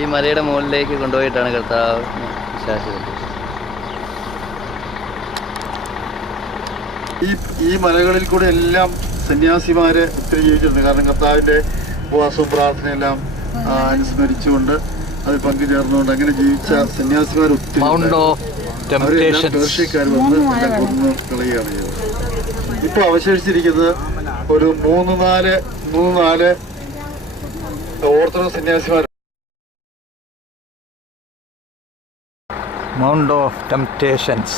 ഈ മലയുടെ മുകളിലേക്ക് കൊണ്ടുപോയിട്ടാണ് കർത്താവ് ശാശ്വതം. ഈ മലകളിൽ കൂടെ എല്ലാം സന്യാസിമാരെ ഒത്തിരി ജീവിച്ചിട്ടുണ്ട്. കാരണം കർത്താവിൻ്റെ ഉപവാസവും പ്രാർത്ഥനയെല്ലാം അനുസ്മരിച്ചുകൊണ്ട് അതിൽ പങ്കുചേർന്നുകൊണ്ട് അങ്ങനെ ജീവിച്ച സന്യാസിമാർ ഒത്തിരി പേർഷ്യക്കാർ വന്ന് കൊന്നു കളയുകയാണ് ചെയ്തത്. ഇപ്പോൾ അവശേഷിച്ചിരിക്കുന്നത് ഒരു മൂന്ന് നാല് ഓർത്തഡോക്സ് സന്യാസിമാർ. Mount of Temptations.